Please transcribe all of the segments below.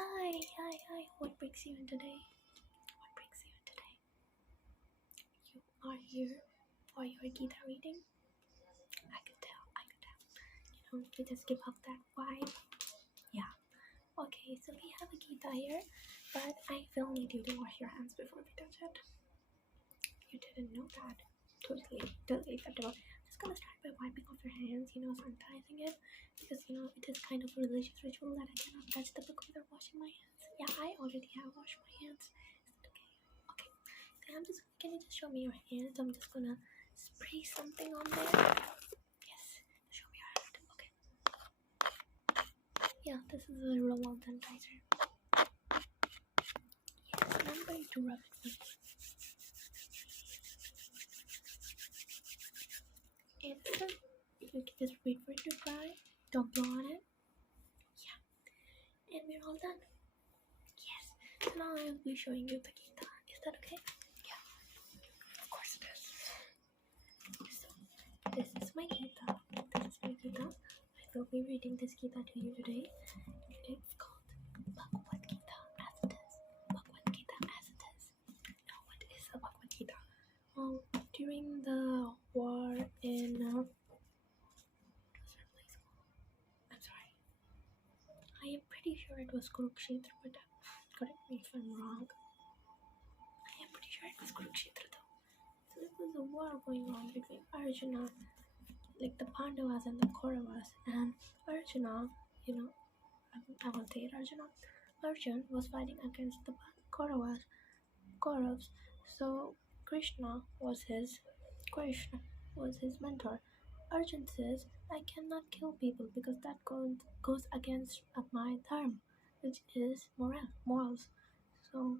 Hi. What brings you in today? You are here for your Gita reading? I could tell. You just give up that vibe. Yeah. Okay, so we have a Gita here, but I will need you to wash your hands before we touch it. You didn't know that. Totally acceptable. Just gonna start by wiping off your hands, sanitizing it, because it is kind of a religious ritual that I cannot touch the book without washing my hands. Yeah, I already have washed my hands. Is that okay? Okay. Can you just show me your hands? I'm just gonna spray something on there. Yes. Show me your hand. Okay. Yeah, this is a roll-on sanitizer. Yes, and I'm going to rub it with and you can just wait for it to dry. Don't blow on it. Yeah. And we're all done. Yes. So now I will be showing you the Gita. Is that okay? Yeah. Of course it is. So this is my Gita. I will be reading this Gita to you today. It's called Bhagwat Gita as it is. Bhagwat Gita as it is. Now what is a Bhagwat Gita? During the war in I'm sorry. I am pretty sure it was Kurukshetra, but correct me if I'm wrong. I am pretty sure it was Kurukshetra though. So there was a war going on between Arjuna, like the Pandavas and the Kauravas, and Arjuna, I will say it, Arjun was fighting against the Kauravas. So Krishna was his mentor. Arjun says, I cannot kill people because that goes against my dharma, which is morals. So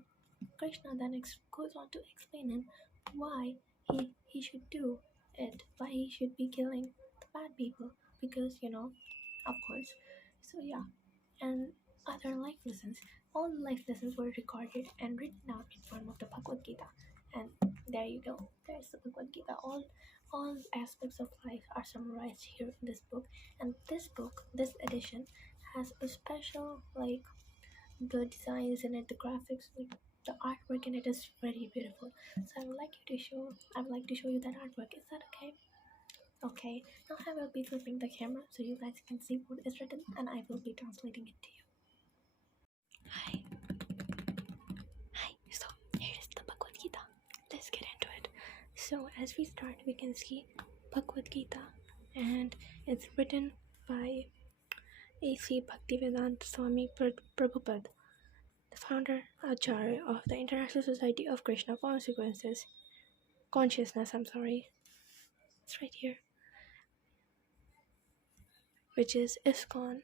Krishna then goes on to explain him why he should do it, why he should be killing the bad people, because of course. So yeah, and other life lessons. All the life lessons were recorded and written down in form of the Bhagwat Gita. And there you go. There's the Bhagwat Gita. All aspects of life are summarized here in this book. And this edition, has a special, like, the designs in it, the graphics, like the artwork in it is very beautiful. So I would like to show you that artwork. Is that okay? Okay, now I will be flipping the camera so you guys can see what is written and I will be translating it to you. Hi. So here is the Bhagwat Gita. Let's get into it. So as we start, we can see Bhagwat Gita, and it's written by A.C. Bhaktivedanta Swami Prabhupada, the founder Acharya of the International Society of Krishna Consciousness. It's right here, which is ISKCON,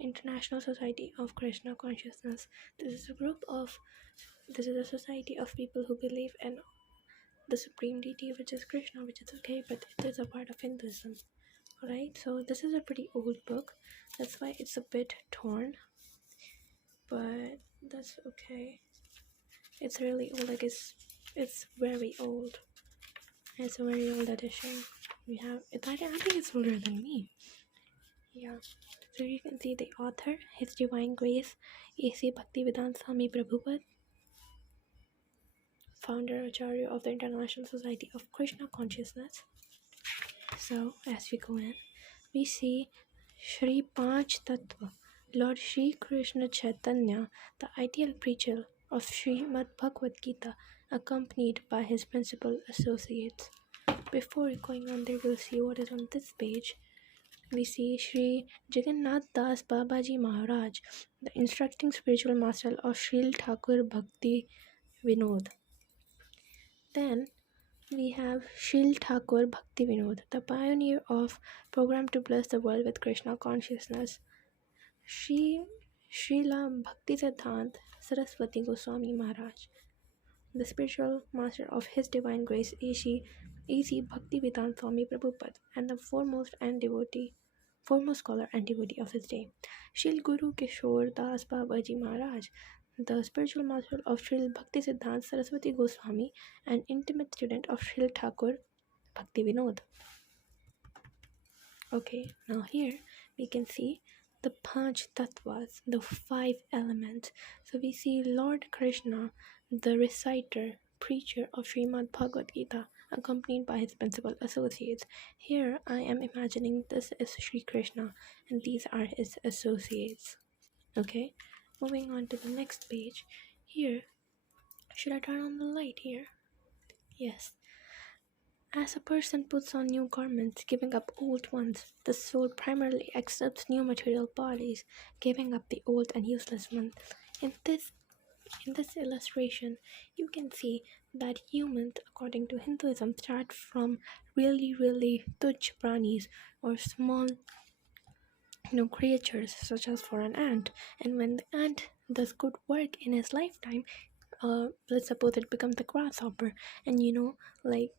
International Society of Krishna Consciousness. This is a society of people who believe in the supreme deity, which is Krishna, which is okay, but it is a part of Hinduism. Alright, so this is a pretty old book. That's why it's a bit torn, but that's okay. It's really old. It's very old. It's a very old edition. We have it. I think it's older than me. Yeah. So you can see the author, His Divine Grace, A.C. Bhaktivedanta Swami Prabhupada, founder Acharya of the International Society of Krishna Consciousness. So as we go in, we see Shri Panch Tattva, Lord Shri Krishna Chaitanya, the ideal preacher of Srimad Bhagwat Gita, accompanied by his principal associates. Before going on there, we'll see what is on this page. We see Sri Jagannath Das Babaji Maharaj, the instructing spiritual master of Sril Thakur Bhakti Vinod. Then we have Sril Thakur Bhakti Vinod, the pioneer of program to bless the world with Krishna consciousness. Srila Bhaktisiddhanta Saraswati Goswami Maharaj, the spiritual master of His Divine Grace, A.C. Bhaktivedanta Swami Prabhupada, and the foremost scholar and devotee of his day. Sril Guru Kishore Das Babaji Maharaj, the spiritual master of Sril Bhaktisiddhanta Saraswati Goswami, and intimate student of Sril Thakur Bhakti Vinod. Okay, now here we can see the Panch Tattvas, the five elements. So we see Lord Krishna, the reciter, preacher of Srimad Bhagwat Gita, accompanied by his principal associates. Here I am imagining this is Sri Krishna and these are his associates. Okay, moving on to the next page. Here, should I turn on the light here? Yes. As a person puts on new garments, giving up old ones, the soul primarily accepts new material bodies, giving up the old and useless ones. In this illustration, you can see that humans, according to Hinduism, start from really tuch pranis or small creatures such as for an ant. And when the ant does good work in his lifetime, let's suppose it becomes the grasshopper, and like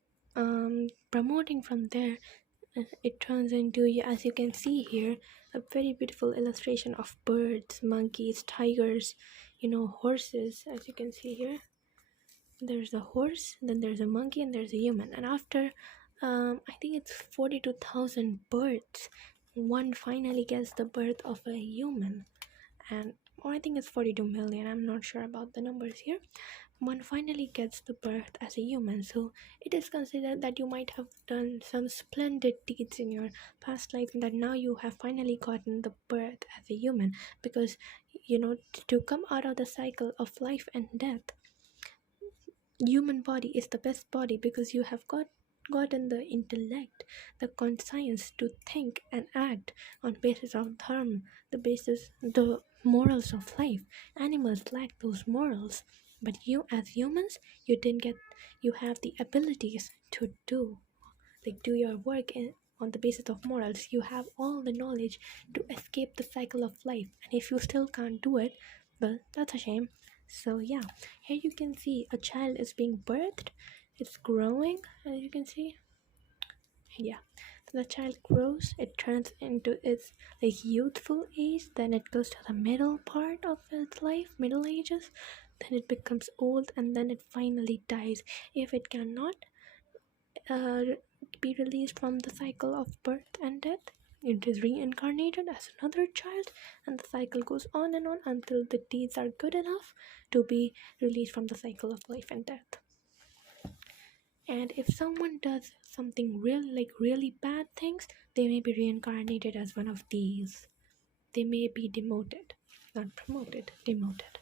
promoting from there, it turns into, as you can see here, a very beautiful illustration of birds, monkeys, tigers, horses. As you can see here, there's a horse, then there's a monkey, and there's a human. And after I think it's 42,000 births, one finally gets the birth of a human. And or I think it's 42 million, I'm not sure about the numbers here. One finally gets the birth as a human. So it is considered that you might have done some splendid deeds in your past life, and that now you have finally gotten the birth as a human. Because to come out of the cycle of life and death, human body is the best body, because you have gotten the intellect, the conscience to think and act on basis of dharma, the morals of life. Animals lack those morals, but you as humans, you have the abilities to do your work on the basis of morals. You have all the knowledge to escape the cycle of life, and if you still can't do it, well, that's a shame. So yeah, here you can see a child is being birthed. It's growing, as you can see. Yeah, so the child grows, it turns into its youthful age, then it goes to the middle part of its life, middle ages, then it becomes old, and then it finally dies. If it cannot uh, be released from the cycle of birth and death, it is reincarnated as another child, and the cycle goes on and on until the deeds are good enough to be released from the cycle of life and death. And if someone does something really bad things, they may be reincarnated as one of these. They may be demoted, not promoted, demoted.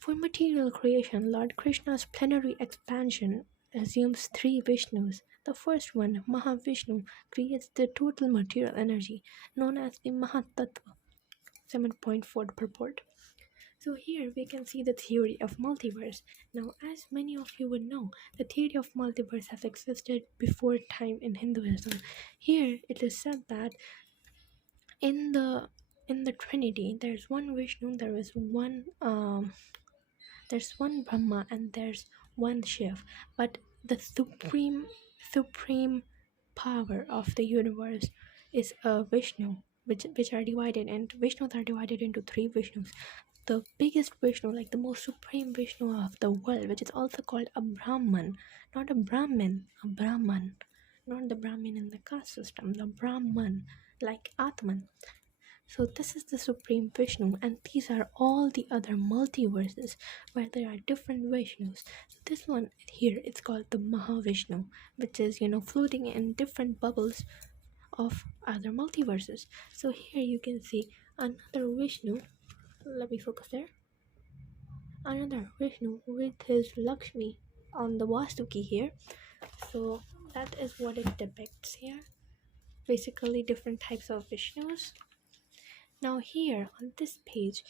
For material creation, Lord Krishna's plenary expansion assumes three Vishnus. The first one, Mahavishnu, creates the total material energy, known as the Mahatattva. 7.4 purport. So here we can see the theory of multiverse. Now, as many of you would know, the theory of multiverse has existed before time in Hinduism. Here it is said that in the Trinity, there's one Vishnu, there's one Brahma, and there's one Shiv. But the supreme power of the universe is a Vishnu, which are divided into Vishnus are divided into three Vishnus. The biggest Vishnu, like the most supreme Vishnu of the world, which is also called a Brahman, not a Brahmin, a Brahman, not the Brahmin in the caste system, the Brahman, like Atman. So this is the supreme Vishnu, and these are all the other multiverses where there are different Vishnus. This one here, it's called the Mahavishnu, which is floating in different bubbles of other multiverses. So here you can see another Vishnu. Let me focus there. Another Vishnu with his Lakshmi on the Vastuki here. So that is what it depicts here. Basically different types of Vishnus. Now here on this page,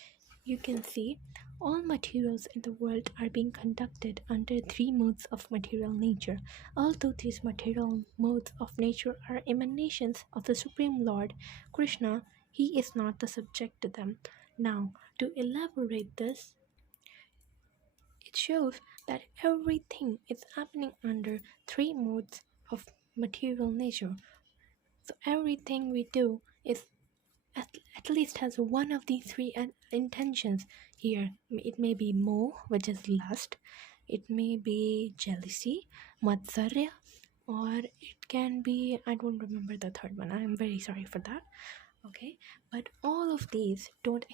you can see all materials in the world are being conducted under three modes of material nature. Although these material modes of nature are emanations of the Supreme Lord, Krishna, he is not the subject to them. Now, to elaborate this, it shows that everything is happening under three modes of material nature. So everything we do is at least has one of these three intentions here. It may be moh, which is lust. It may be jealousy, matsarya, or it can be, I don't remember the third one. I am very sorry for that. Okay, but all of these don't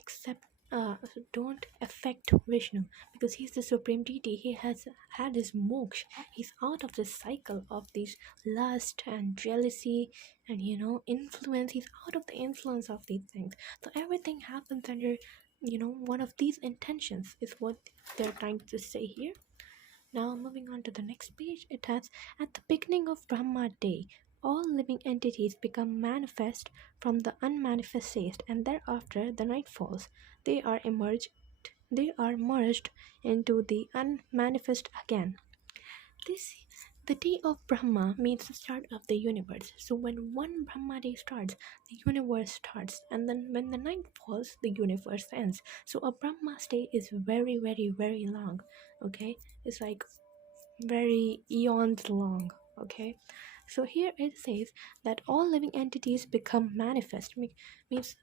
affect Vishnu, because he's the supreme deity. He has had his moksha. He's out of this cycle of these lust and jealousy and influence. He's out of the influence of these things. So everything happens under one of these intentions is what they're trying to say here. Now, moving on to the next page, it has at the beginning of Brahma day, all living entities become manifest from the unmanifest state, and thereafter the night falls. They are emerged. They are merged into the unmanifest again. This the day of Brahma means the start of the universe. So when one Brahma day starts, the universe starts, and then when the night falls, the universe ends. So a Brahma day is very, very, very long. Okay, it's like very eons long. Okay, so here it says that all living entities become manifest. Means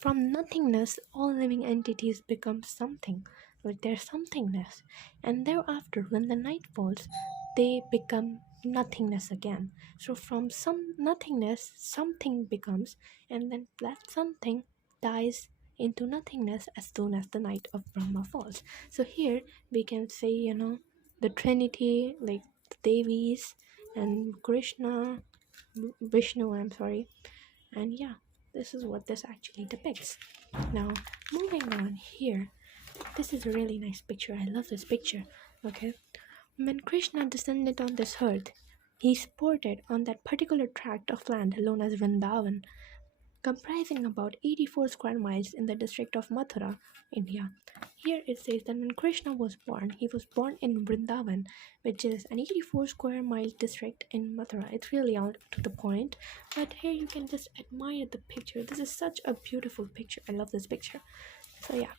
from nothingness all living entities become something, like their somethingness, and thereafter when the night falls they become nothingness again. So from some nothingness something becomes, and then that something dies into nothingness as soon as the night of Brahma falls. So here we can say the Trinity, like the Devis and Krishna, Vishnu, I'm sorry. And yeah, this is what this actually depicts. Now, moving on here, this is a really nice picture. I love this picture. Okay, when Krishna descended on this earth, he sported on that particular tract of land known as Vrindavan, comprising about 84 square miles in the district of Mathura, India. Here it says that when Krishna was born, he was born in Vrindavan, which is an 84 square mile district in Mathura. It's really out to the point, but here you can just admire the picture. This is such a beautiful picture. I love this picture. So yeah.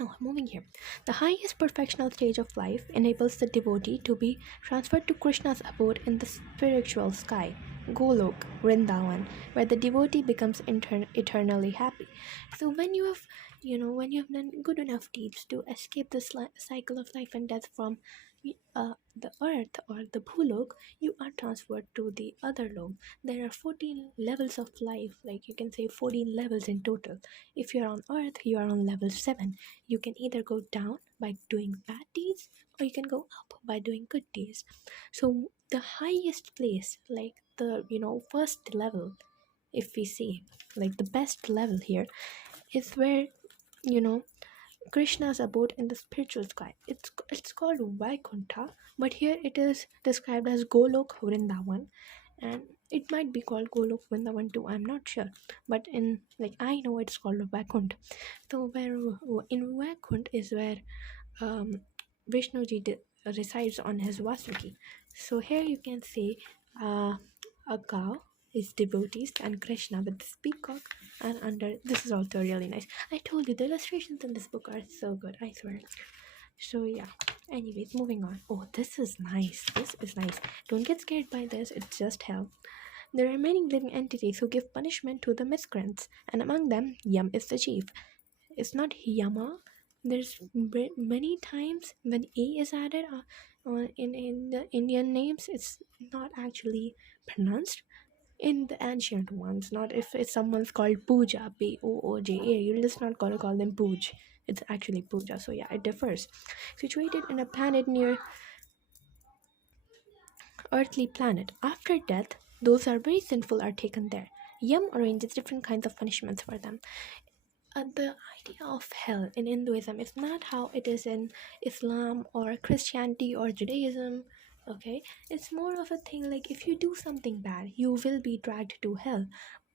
Now, moving here. The highest perfectional stage of life enables the devotee to be transferred to Krishna's abode in the spiritual sky, Golok, Vrindavan, where the devotee becomes eternally happy. So when you have done good enough deeds to escape the cycle of life and death from the earth or the Bhulok, you are transferred to the other lok. There are 14 levels of life, like you can say 14 levels in total. If you're on earth, you are on level 7. You can either go down by doing bad deeds or you can go up by doing good deeds. So the highest place, like the first level, if we see, like the best level here, is where Krishna's abode in the spiritual sky. It's called Vaikuntha, but here it is described as Golok Vrindavan, and it might be called Golok Vrindavan too. I'm not sure, but I know it's called Vaikunt. So where in Vaikunt is where Vishnuji resides on his Vasuki. So here you can see a cow, his devotees, and Krishna with this peacock, and under this is also really nice. I told you the illustrations in this book are so good, I swear. So yeah. Anyways, moving on. Oh, this is nice. This is nice. Don't get scared by this. It's just hell. There are remaining living entities who give punishment to the miscreants, and among them, Yam is the chief. It's not Yama. There's many times when A is added in the Indian names, it's not actually pronounced. In the ancient ones, not if someone's called Pooja, Pooja, you're just not gonna call them Pooj. It's actually Pooja. So yeah, it differs. Situated in a planet near earthly planet. After death, those who are very sinful are taken there. Yam arranges different kinds of punishments for them. The idea of hell in Hinduism is not how it is in Islam or Christianity or Judaism. Okay, it's more of a thing like if you do something bad, you will be dragged to hell.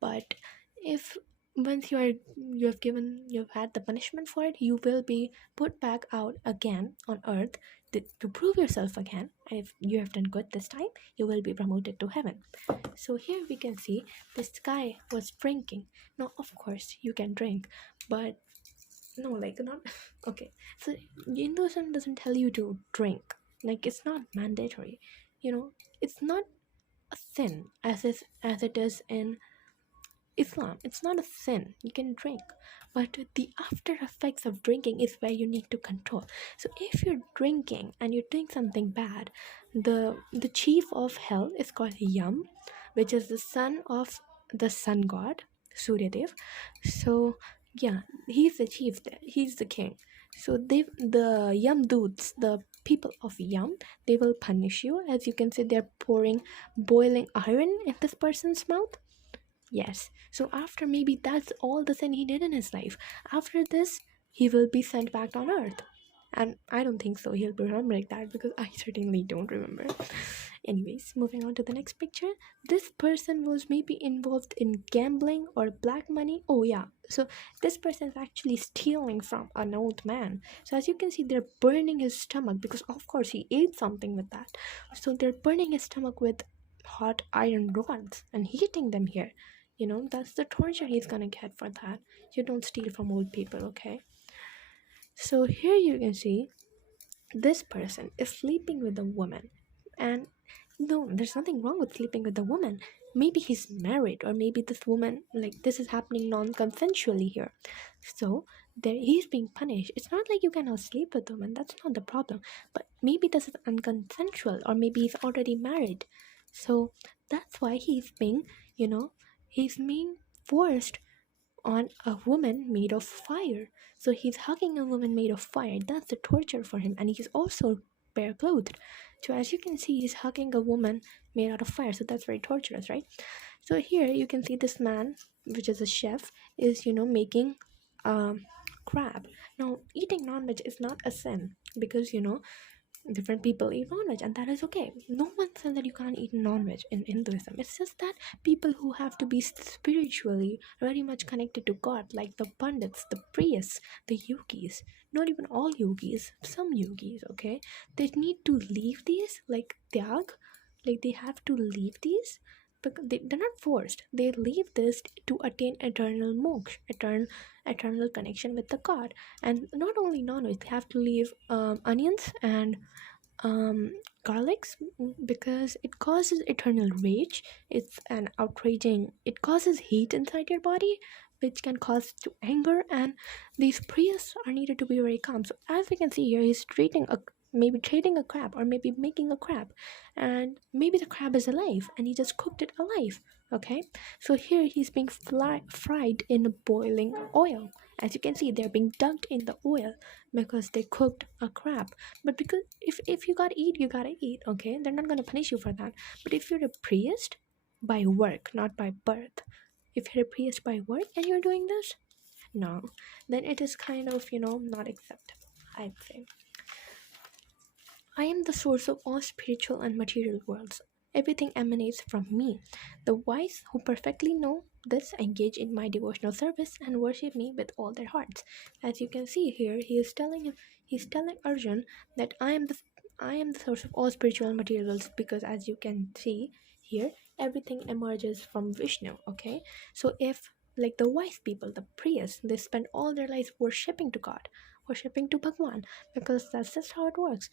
But if once you've had the punishment for it, you will be put back out again on earth to prove yourself again. And if you have done good this time, you will be promoted to heaven. So here we can see this guy was drinking. Now, of course, you can drink, but no, like not okay. So Hinduism doesn't tell you to drink. Like it's not mandatory. It's not a sin as it is in Islam. It's not a sin. You can drink, but the after effects of drinking is where you need to control. So if you're drinking and you're doing something bad, the chief of hell is called Yam, which is the son of the sun god. Suryadev. So yeah, he's the chief there. He's the king. So the Yamdoots, the people of Yam, they will punish you. As you can see, they're pouring boiling iron in this person's mouth. Yes. So after, maybe that's all the sin he did in his life. After this, he will be sent back on earth. And I don't think so he'll be remembering that, because I certainly don't remember. Anyways, moving on to the next picture. This person was maybe involved in gambling or black money. Oh yeah. So this person is actually stealing from an old man. So as you can see, they're burning his stomach, because of course he ate something with that. So they're burning his stomach with hot iron rods and heating them here. That's the torture he's gonna get for that. You don't steal from old people, okay? So here you can see this person is sleeping with a woman. And no, there's nothing wrong with sleeping with a woman. Maybe he's married, or maybe this woman, like, this is happening non-consensually here. So there, he's being punished. It's not like you cannot sleep with a woman, that's not the problem. But maybe this is unconsensual, or maybe he's already married. So that's why you know he's being forced on a woman made of fire. So he's hugging a woman made of fire. That's the torture for him. And he's also bare clothed. So as you can see, he's hugging a woman made out of fire. So that's very torturous, right? So here you can see this man, which is a chef, is making crab. Now, eating non-veg is not a sin, because different people eat non-veg, and that is okay. No one says that you can't eat non-veg in Hinduism. It's just that people who have to be spiritually very much connected to God, like the pandits, the priests, the yogis, not even all yogis, some yogis, okay, they need to leave these, like tyag, like they have to leave these, because they're not forced. They leave this to attain eternal moksha, eternal connection with the God. And not only non-veg, they have to leave onions and garlics, because it causes eternal rage. It's an outraging, it causes heat inside your body, which can cause to anger. And these priests are needed to be very calm. So as we can see here, he's treating a, maybe trading a crab, or maybe making a crab, and maybe the crab is alive and he just cooked it alive. Okay, so here he's being fried in boiling oil. As you can see, they're being dunked in the oil because they cooked a crab. But because if you gotta eat, you gotta eat, okay? They're not gonna punish you for that. But if you're a priest by work, not by birth, if you're a priest by work and you're doing this, no, then it is kind of, not acceptable, I'd say. I am the source of all spiritual and material worlds. Everything emanates from me. The wise who perfectly know this engage in my devotional service and worship me with all their hearts. As you can see here, he's telling Arjun that I am the source of all spiritual and material worlds, because as you can see here, everything emerges from Vishnu. Okay, so if, like the wise people, the priests, they spend all their lives worshipping to God, worshipping to Bhagwan, because that's just how it works.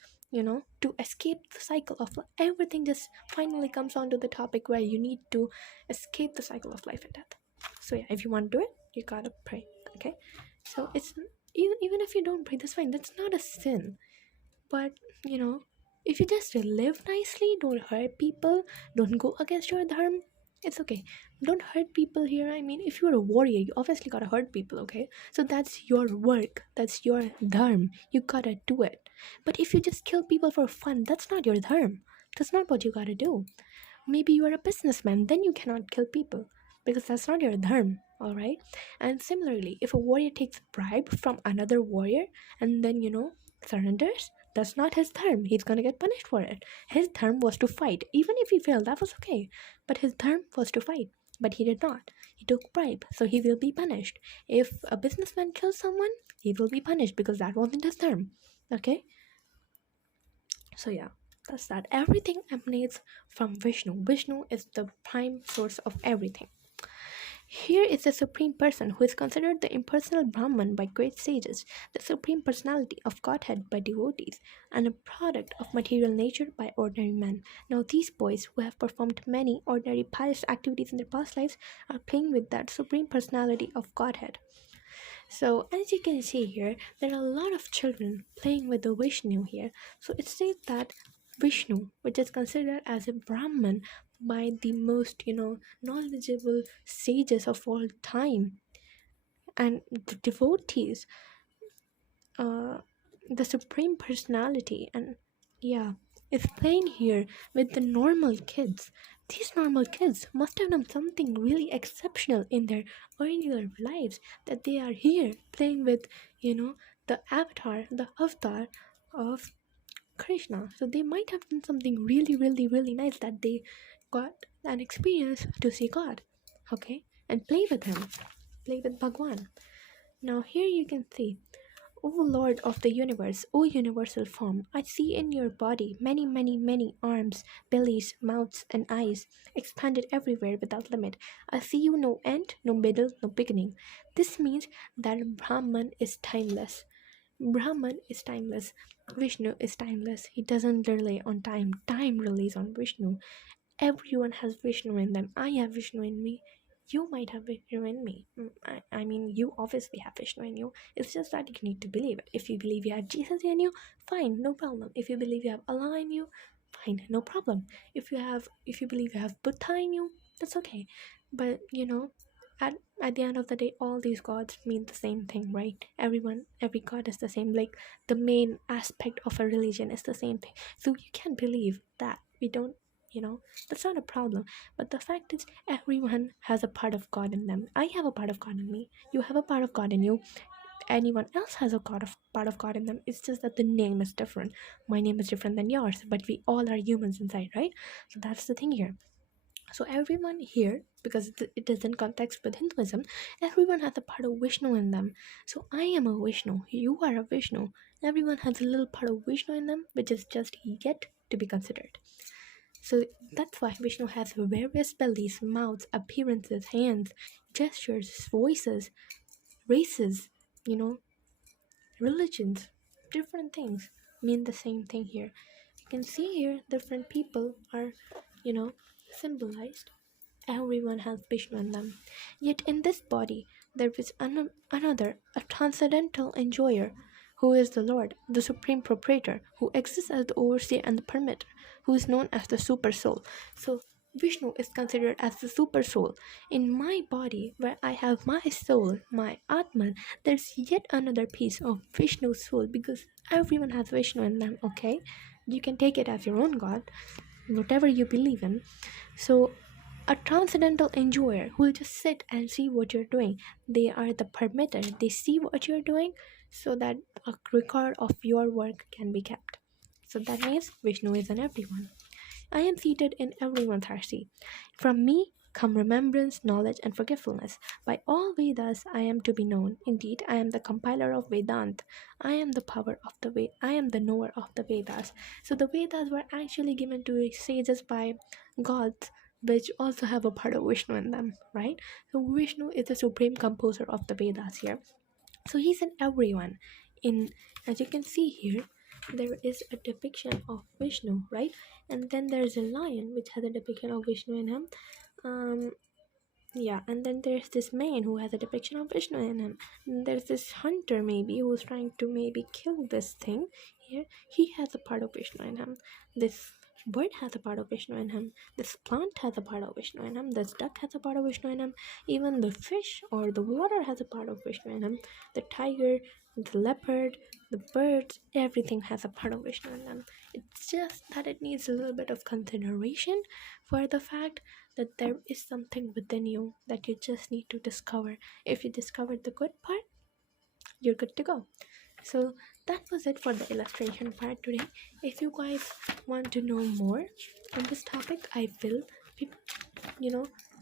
To escape the cycle of everything, just finally comes on to the topic where you need to escape the cycle of life and death. So yeah, if you want to do it, you gotta pray. Okay, so it's, even if you don't pray, that's fine, that's not a sin. But you know if you just live nicely, don't hurt people, don't go against your dharma, it's okay. Don't hurt people here. I mean, if you're a warrior, you obviously gotta hurt people, okay? So that's your work, that's your dharma, you gotta do it. But if you just kill people for fun, that's not your dharma, that's not what you gotta do. Maybe you are a businessman, then you cannot kill people, because that's not your dharma, all right? And similarly, if a warrior takes bribe from another warrior and then surrenders, that's not his dharma, he's gonna get punished for it. His dharma was to fight. Even if he failed, that was okay, but his dharma was to fight. But he did not, he took bribe, so he will be punished. If a businessman kills someone, he will be punished, because that wasn't his dharma. Okay, so yeah, that's that. Everything emanates from Vishnu. Vishnu is the prime source of everything. Here is the Supreme Person, who is considered the impersonal Brahman by great sages, the Supreme Personality of Godhead by devotees, and a product of material nature by ordinary men. Now, these boys, who have performed many ordinary pious activities in their past lives, are playing with that Supreme Personality of Godhead. So, as you can see here, there are a lot of children playing with the Vishnu here. So, it says that Vishnu, which is considered as a Brahman by the most, knowledgeable sages of all time, and the devotees, uh, the supreme personality, and yeah, is playing here with the normal kids. These normal kids must have done something really exceptional in their earlier lives, that they are here playing with, the avatar of Krishna. So they might have done something really, really, really nice, that they got an experience to see God, okay, and play with him, play with Bhagwan. Now here you can see, O Lord of the universe, O universal form, I see in your body many, many, many arms, bellies, mouths, and eyes, expanded everywhere without limit. I see you no end, no middle, no beginning. This means that Brahman is timeless. Brahman is timeless. Vishnu is timeless. He doesn't rely on time. Time relies on Vishnu. Everyone has Vishnu in them. I have Vishnu in me. You might have Vishnu in me. I mean, you obviously have Vishnu in you. It's just that you need to believe it. If you believe you have Jesus in you, fine, no problem. If you believe you have Allah in you, fine, no problem. If you believe you have Buddha in you, that's okay. But at at the end of the day, all these gods mean the same thing, right? Every god is the same. Like, the main aspect of a religion is the same thing. So you can believe that. We don't, that's not a problem. But the fact is, everyone has a part of God in them. I have a part of God in me. You have a part of God in you. Anyone else has a part of God in them. It's just that the name is different. My name is different than yours, but we all are humans inside, right? So that's the thing here. So everyone here, because it is in context with Hinduism, everyone has a part of Vishnu in them. So I am a Vishnu, you are a Vishnu. Everyone has a little part of Vishnu in them, which is just yet to be considered. So that's why Vishnu has various bellies, mouths, appearances, hands, gestures, voices, races, you know, religions, different things mean the same thing here. You can see here different people are, symbolized. Everyone has Vishnu in them. Yet in this body there is another, a transcendental enjoyer, who is the Lord, the supreme proprietor, who exists as the overseer and the permitter, who is known as the super soul. So Vishnu is considered as the super soul. In my body, where I have my soul, my Atman, there's yet another piece of Vishnu's soul, because everyone has Vishnu in them, okay? You can take it as your own God, whatever you believe in. So a transcendental enjoyer who will just sit and see what you're doing. They are the permitter. They see what you're doing so that a record of your work can be kept. So that means Vishnu is in everyone. I am seated in everyone's heartseat. From me come remembrance, knowledge, and forgetfulness. By all Vedas I am to be known. Indeed, I am the compiler of Vedant. I am the power of the Ved. I am the knower of the Vedas. So the Vedas were actually given to sages by gods, which also have a part of Vishnu in them, right? So Vishnu is the supreme composer of the Vedas here. So he's in everyone. In, as you can see here, there is a depiction of Vishnu, right? And then there's a lion which has a depiction of Vishnu in him. Um, yeah, and then there's this man who has a depiction of Vishnu in him. And there's this hunter maybe who's trying to maybe kill this thing here. He has a part of Vishnu in him. This bird has a part of Vishnu in him. This plant has a part of Vishnu in him. This duck has a part of Vishnu in him. Even the fish or the water has a part of Vishnu in him. The tiger, the leopard, the birds, everything has a part of Vishnu in them. It's just that it needs a little bit of consideration for the fact that there is something within you that you just need to discover. If you discovered the good part, you're good to go. So that was it for the illustration part today. If you guys want to know more on this topic, I will be,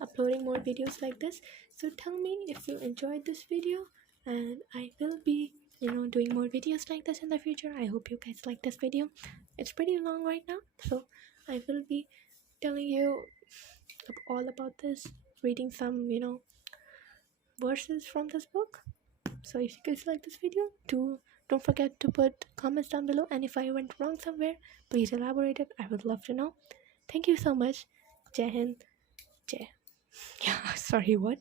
uploading more videos like this. So tell me if you enjoyed this video, and I will be, doing more videos like this in the future. I hope you guys like this video. It's pretty long right now, so I will be telling you all about this, reading some, verses from this book. So if you guys like this video, don't forget to put comments down below, and if I went wrong somewhere, please elaborate it. I would love to know. Thank you so much. Jai Hind. Jai. Yeah, sorry, what?